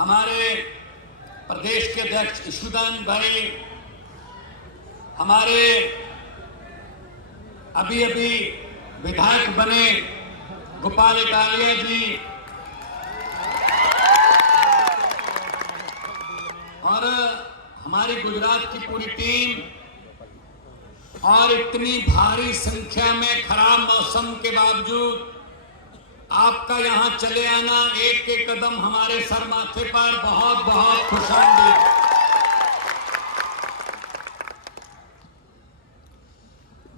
हमारे प्रदेश के अध्यक्ष ईशुदान भाई, हमारे अभी अभी विधायक बने गोपाल इटालिया जी और हमारी गुजरात की पूरी टीम, और इतनी भारी संख्या में खराब मौसम के बावजूद आपका यहां चले आना, एक एक कदम हमारे सर माथे पर बहुत बहुत खुशामदीद।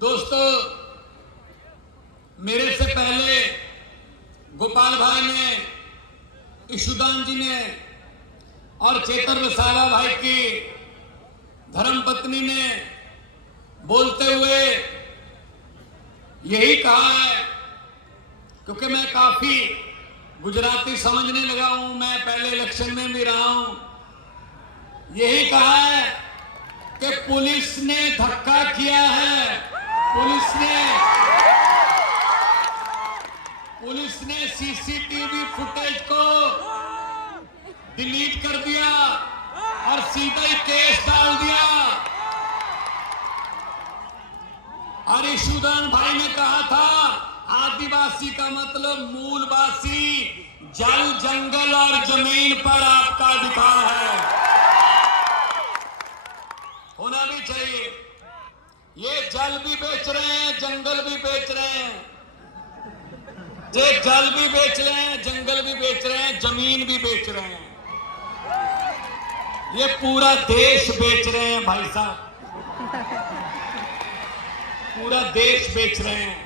दोस्तों, मेरे से पहले गोपाल भाई ने, ईशुदान जी ने और चेतर वसावा भाई की धर्मपत्नी ने बोलते हुए यही कहा है, क्योंकि मैं काफी गुजराती समझने लगा हूं, मैं पहले इलेक्शन में भी रहा हूं, यही कहा है कि पुलिस ने धक्का किया है, पुलिस ने सीसीटीवी फुटेज को डिलीट कर दिया और सीधा ही केस डाल दिया। और ईशुदान भाई ने कहा था, आदिवासी का मतलब मूलवासी, जल, जंगल और जमीन पर आपका अधिकार है, होना भी चाहिए। ये जल भी बेच रहे हैं, जंगल भी बेच रहे हैं, ये जल भी बेच रहे हैं, जंगल भी बेच रहे हैं, जमीन भी बेच रहे हैं, ये पूरा देश बेच रहे हैं भाई साहब, पूरा देश बेच रहे हैं।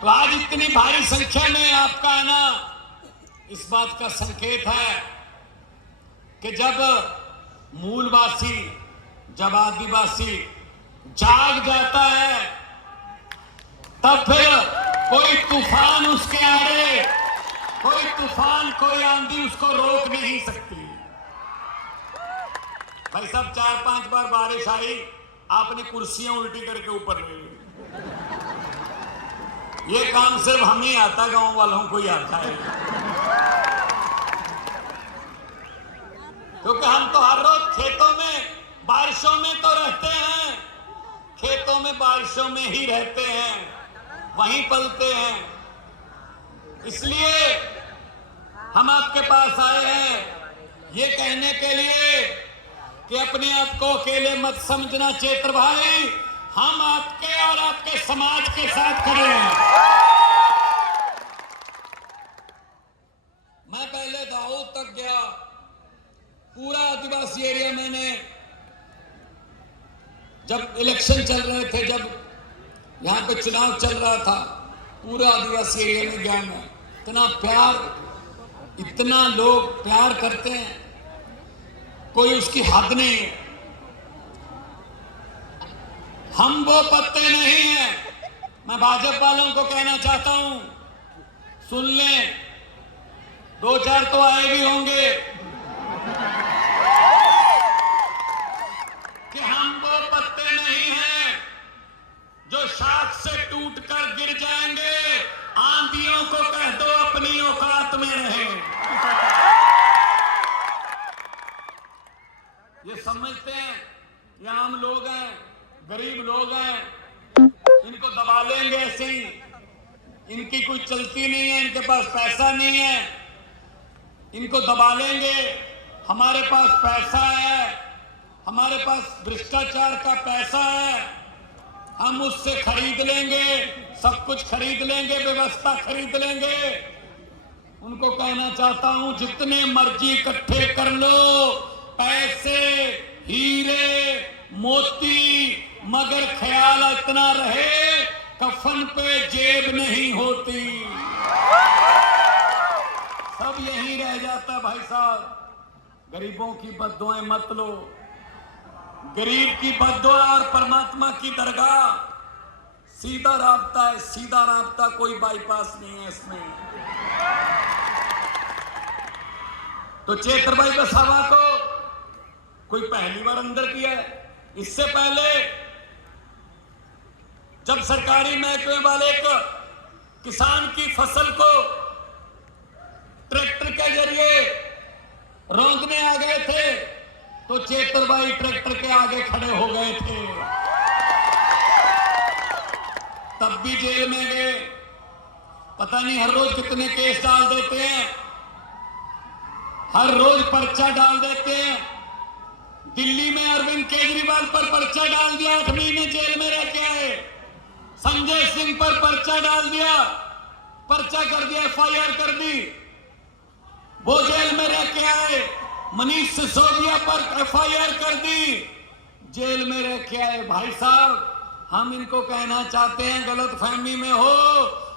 तो आज इतनी भारी संख्या में आपका आना इस बात का संकेत है कि जब मूलवासी, जब आदिवासी जाग जाता है, तब फिर कोई तूफान उसके आड़े, कोई तूफान, कोई आंधी उसको रोक नहीं सकती। भाई साहब, 4-5 बार बारिश आई, आपने कुर्सियां उल्टी करके ऊपर ले ली। ये काम सिर्फ हम ही आता, गांव वालों को ही आता है, क्योंकि हम तो हर रोज खेतों में बारिशों में तो रहते हैं, खेतों में बारिशों में ही रहते हैं, वहीं पलते हैं। इसलिए हम आपके पास आए हैं ये कहने के लिए कि अपने आप को अकेले मत समझना चेतर भाई, हम आपके और आपके समाज के साथ खड़े हैं। मैं पहले दाऊद तक गया, पूरा आदिवासी एरिया, मैंने जब इलेक्शन चल रहे थे, जब यहां पे चुनाव चल रहा था, पूरा आदिवासी एरिया में गया मैं। इतना प्यार, इतना लोग प्यार करते हैं, कोई उसकी हद नहीं है। हम वो पत्ते नहीं हैं। मैं भाजपा वालों को कहना चाहता हूं, सुन लें, 2-4 तो आए भी होंगे कि हम वो पत्ते नहीं हैं जो शाख से टूटकर गिर जाएंगे। आंधियों को कह दो अपनी औकात में रहे। ये समझते हैं ये आम लोग हैं, गरीब लोग हैं, इनको दबा लेंगे ऐसे ही, इनकी कोई चलती नहीं है, इनके पास पैसा नहीं है, इनको दबा लेंगे। हमारे पास पैसा है, हमारे पास भ्रष्टाचार का पैसा है, हम उससे खरीद लेंगे, सब कुछ खरीद लेंगे, व्यवस्था खरीद लेंगे। उनको कहना चाहता हूं, जितने मर्जी इकट्ठे कर लो पैसे, हीरे, मोती, मगर ख्याल इतना रहे, कफन पे जेब नहीं होती। सब यहीं रह जाता भाई साहब। गरीबों की बद्दुआएं मत लो। गरीब की बद्दुआ और परमात्मा की दरगाह सीधा राब्ता है, सीधा राब्ता, कोई बाईपास नहीं है इसमें। तो चेतर भाई वसावा को कोई पहली बार अंदर किया है। इससे पहले जब सरकारी महकमे वाले किसान की फसल को ट्रैक्टर के जरिए रोकने आ गए थे तो चेतरबाई ट्रैक्टर के आगे खड़े हो गए थे, तब भी जेल में गए। पता नहीं हर रोज कितने केस डाल देते हैं, हर रोज पर्चा डाल देते हैं। दिल्ली में अरविंद केजरीवाल पर पर्चा डाल दिया, 8 महीने जेल में रह के आए। संजय सिंह पर पर्चा डाल दिया, पर्चा कर दिया, FIR कर दी, वो जेल में रह के आए। मनीष सिसोदिया पर FIR कर दी, जेल में रह के आए। भाई साहब, हम इनको कहना चाहते हैं, गलत फहमी में हो,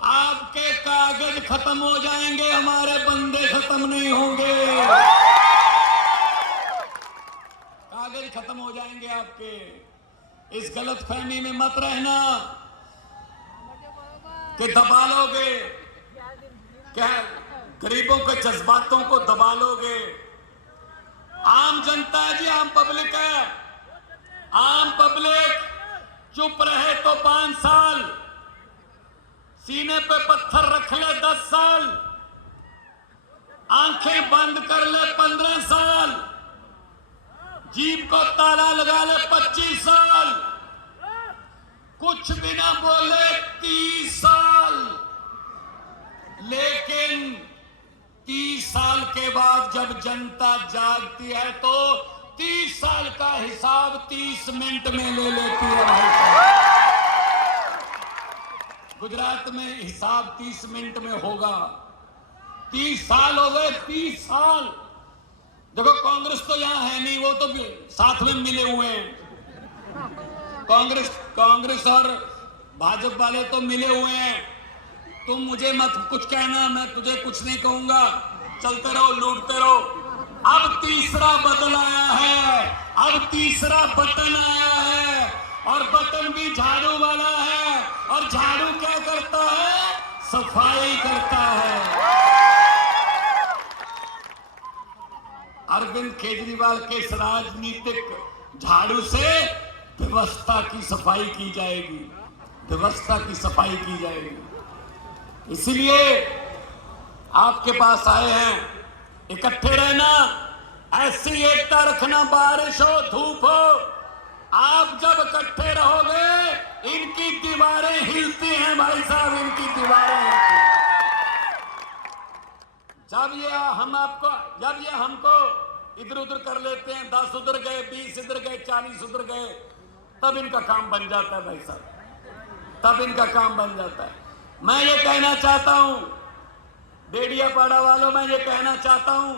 आपके कागज खत्म हो जाएंगे, हमारे बंदे खत्म नहीं होंगे। कागज खत्म हो जाएंगे आपके। इस गलत फहमी में मत रहना कि दबा लोगे, क्या गरीबों के जज्बातों को दबा लोगे। आम जनता है जी, आम पब्लिक है। आम पब्लिक चुप रहे तो 5 साल, सीने पे पत्थर रख ले 10 साल, आंखें बंद कर ले 15 साल, जीभ को ताला लगा ले 25 साल, कुछ भी ना बोले 30 साल। लेकिन 30 साल के बाद जब जनता जागती है तो 30 साल का हिसाब 30 मिनट में ले लेती है भाई साहब। गुजरात में हिसाब 30 मिनट में होगा। 30 साल हो गए, 30 साल। देखो, कांग्रेस तो यहां है नहीं, वो तो साथ में मिले हुए हैं। कांग्रेस और भाजपा वाले तो मिले हुए हैं। तुम मुझे मत कुछ कहना, मैं तुझे कुछ नहीं कहूंगा, चलते रहो, लूटते रहो। अब तीसरा बदल आया है, अब तीसरा बटन आया है, और बटन भी झाड़ू वाला है। और झाड़ू क्या करता है? सफाई करता है। अरविंद केजरीवाल के इस राजनीतिक झाड़ू से व्यवस्था की सफाई की जाएगी, व्यवस्था की सफाई की जाएगी। इसलिए आपके पास आए हैं, इकट्ठे रहना, ऐसी एकता रखना, बारिश हो धूप हो, आप जब इकट्ठे रहोगे इनकी दीवारें हिलती हैं भाई साहब, इनकी दीवारें हिलती हैं। जब ये हमको इधर उधर कर लेते हैं, 10 उधर गए, 20 इधर गए, 40 उधर गए, तब इनका काम बन जाता है भाई साहब, तब इनका काम बन जाता है। मैं ये कहना चाहता हूं, डेडियापाड़ा वालों, मैं ये कहना चाहता हूं,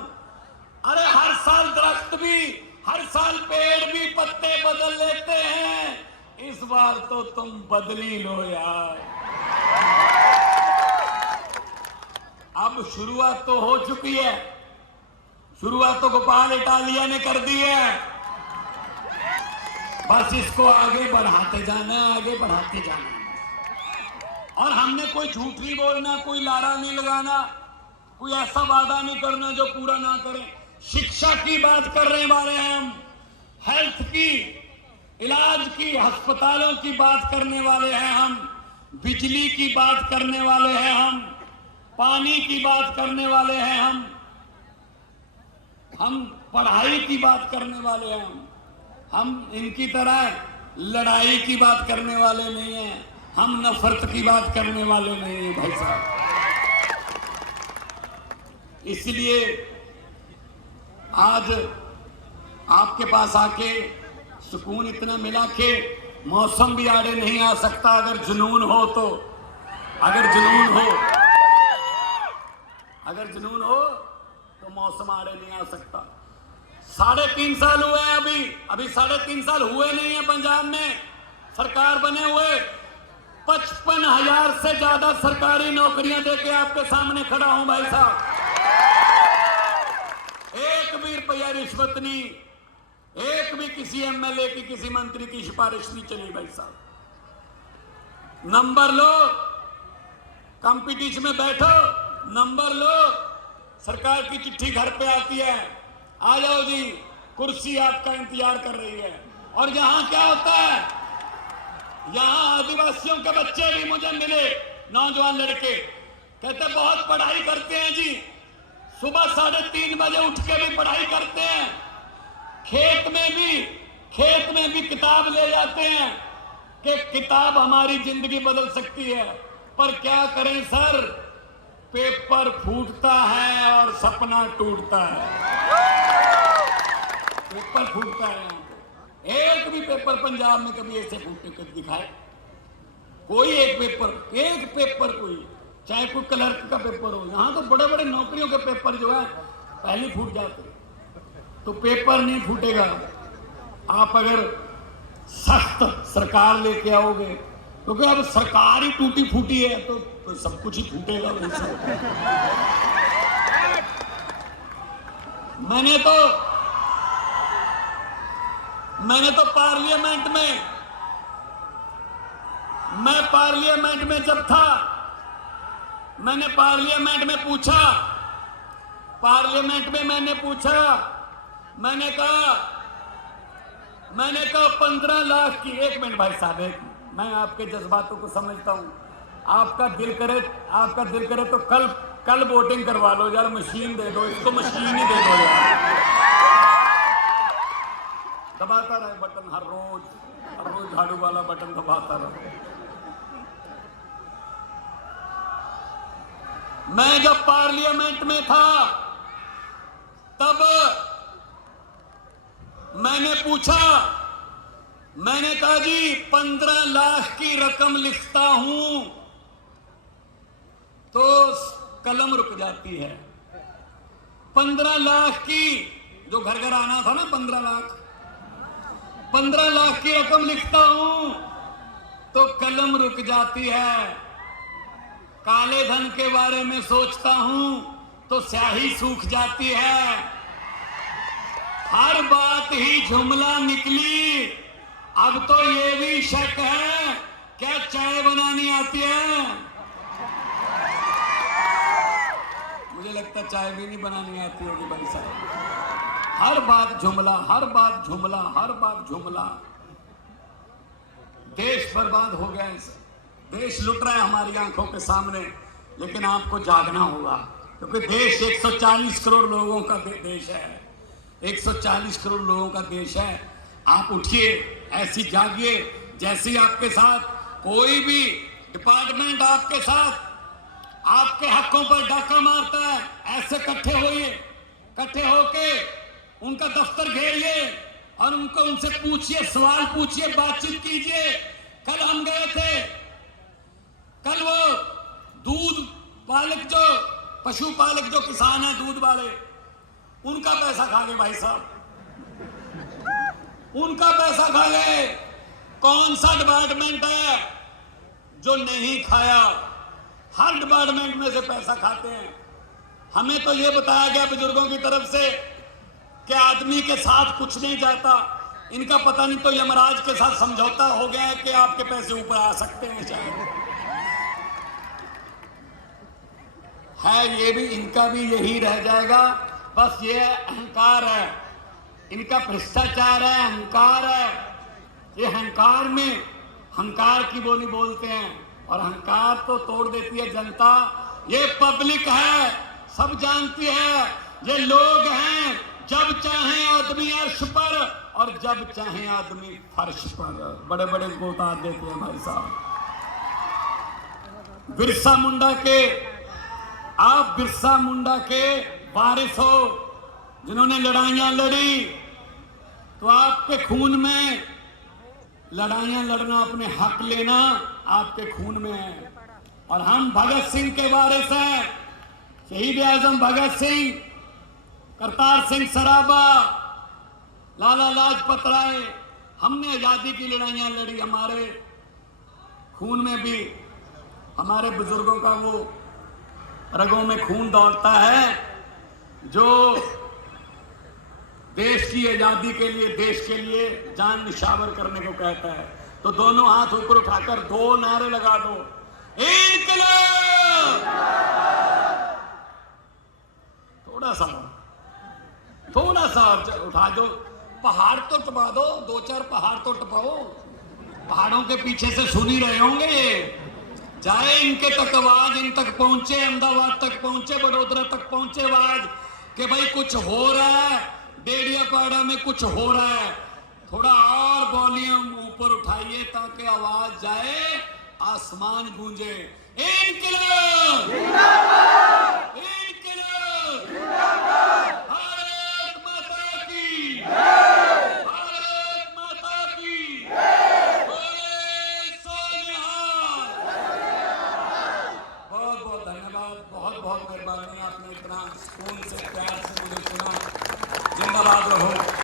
अरे हर साल दरख्त भी, हर साल पेड़ भी पत्ते बदल लेते हैं, इस बार तो तुम बदली लो यार। अब शुरुआत तो हो चुकी है, शुरुआत तो गोपाल इटालिया ने कर दी है, बस इसको आगे बढ़ाते जाना, आगे बढ़ाते जाना। और हमने कोई झूठ नहीं बोलना, कोई लारा नहीं लगाना, कोई ऐसा वादा नहीं करना जो पूरा ना करें। शिक्षा की बात करने वाले हैं हम, हेल्थ की, इलाज की, अस्पतालों की बात करने वाले हैं हम, बिजली की बात करने वाले हैं हम, पानी की बात करने वाले हैं हम पढ़ाई की बात करने वाले हैं हम इनकी तरह लड़ाई की बात करने वाले नहीं हैं, हम नफरत की बात करने वाले नहीं हैं भाई साहब। इसलिए आज आपके पास आके सुकून इतना मिला कि मौसम भी आड़े नहीं आ सकता अगर जुनून हो तो, अगर जुनून हो तो मौसम आड़े नहीं आ सकता। 3.5 साल हुए हैं, अभी 3.5 साल हुए नहीं है पंजाब में सरकार बने हुए। 55,000 से ज्यादा सरकारी नौकरियां देके आपके सामने खड़ा हूं भाई साहब। एक भी रुपया रिश्वत नहीं, एक भी किसी एमएलए की, किसी मंत्री की सिफारिश नहीं चली भाई साहब। नंबर लो, कंपटीशन में बैठो, नंबर लो, सरकार की चिट्ठी घर पे आती है, आ जाओ जी, कुर्सी आपका इंतजार कर रही है। और यहां क्या होता है, यहां आदिवासियों के बच्चे भी मुझे मिले, नौजवान लड़के, कहते बहुत पढ़ाई करते हैं जी, सुबह 3:30 बजे उठ के भी पढ़ाई करते हैं, खेत में भी किताब ले जाते हैं कि किताब हमारी जिंदगी बदल सकती है। पर क्या करें सर, पेपर फूटता है और सपना टूटता है। पेपर फूटता है, एक भी पेपर पंजाब में कभी ऐसे फूटे कर दिखाए? कोई एक पेपर कोई, चाहे कोई क्लर्क का पेपर हो, यहां तो बड़े बड़े नौकरियों के पेपर जो है पहले फूट जाते। तो पेपर नहीं फूटेगा। आप अगर सख्त सरकार लेके आओगे, क्योंकि अब सरकार ही टूटी फूटी है, तो सब कुछ ही फूटेगा वैसे। मैंने तो पार्लियामेंट में जब था, मैंने पार्लियामेंट में मैंने कहा 15 लाख की, 1 मिनट भाई साहब, मैं आपके जज्बातों को समझता हूं। आपका दिल करे तो कल वोटिंग करवा लो यार, मशीन दे दो इसको, मशीन ही दे दो यार। दबाता रहे बटन, हर रोज झाड़ू वाला बटन दबाता रहे। मैं जब पार्लियामेंट में था तब मैंने कहा जी 15 लाख की रकम लिखता हूं तो कलम रुक जाती है। 15 लाख की, जो घर घर आना था ना, 15 लाख की रकम लिखता हूं तो कलम रुक जाती है। काले धन के बारे में सोचता हूं तो स्याही सूख जाती है। हर बात ही जुमला निकली, अब तो ये भी शक है क्या चाय बनानी आती है? मुझे लगता है चाय भी नहीं बनानी आती होगी भाई साहब। हर बात जुमला। देश बर्बाद हो गया, देश लुट रहा है हमारी आंखों के सामने। लेकिन आपको जागना होगा, क्योंकि देश 140 करोड़ लोगों का देश है। 140 करोड़ लोगों का देश है। आप उठिए, ऐसी जागिए जैसी आपके साथ कोई भी डिपार्टमेंट आपके साथ आपके हकों पर डाका मारता है। ऐसे इकट्ठे होके उनका दफ्तर घेरिए और उनसे पूछिए, सवाल पूछिए, बातचीत कीजिए। कल हम गए थे, कल वो दूध पालक, जो पशुपालक, जो किसान है दूध वाले, उनका पैसा खा गए भाई साहब, उनका पैसा खा गए। कौन सा डिपार्टमेंट है जो नहीं खाया? हर डिपार्टमेंट में से पैसा खाते हैं। हमें तो ये बताया गया बुजुर्गों की तरफ से कि आदमी के साथ कुछ नहीं जाता। इनका पता नहीं तो यमराज के साथ समझौता हो गया है कि आपके पैसे ऊपर आ सकते हैं शायद। है ये भी, इनका भी यही रह जाएगा। बस ये अहंकार है, इनका भ्रष्टाचार है, अहंकार है। ये अहंकार में अहंकार की बोली बोलते हैं, और अहंकार तो तोड़ देती है जनता। ये पब्लिक है, सब जानती है। ये लोग हैं, जब चाहे आदमी अर्श पर और जब चाहे आदमी फर्श पर। बड़े बड़े को उतार देते हैं भाई साहब। बिरसा मुंडा के वारिस हो, जिन्होंने लड़ाइयां लड़ी, तो आपके खून में लड़ाइयां लड़ना, अपने हक लेना आपके खून में है। और हम भगत सिंह के वारिस हैं। शहीद आजम भगत सिंह, करतार सिंह सराबा, लाला लाजपत राय, हमने आजादी की लड़ाइयां लड़ी। हमारे खून में भी हमारे बुजुर्गों का वो रगों में खून दौड़ता है, जो देश की आजादी के लिए, देश के लिए जान निछावर करने को कहता है। तो दोनों हाथ ऊपर उठाकर 2 नारे लगा दो, इनकलाब। थोड़ा सा उठा दो, पहाड़ तो टपा दो, 2-4 पहाड़ तो टपाओ। पहाड़ों के पीछे से सुन ही रहे होंगे, जाए इनके तक आवाज, इन तक पहुंचे, अहमदाबाद तक पहुंचे, वडोदरा तक पहुंचे आवाज कि भाई कुछ हो रहा है, डेडियापाड़ा में कुछ हो रहा है। थोड़ा और वॉल्यूम ऊपर उठाइए ताकि आवाज जाए, आसमान गूंजे। इनकलाब जिंदाबाद, इनकलाब जिंदाबाद, भारत माता की, भारत माता की, बोले सोनिहाल। बहुत बहुत धन्यवाद, बहुत बहुत मेहरबानी, आपने इतना सुकून से प्यार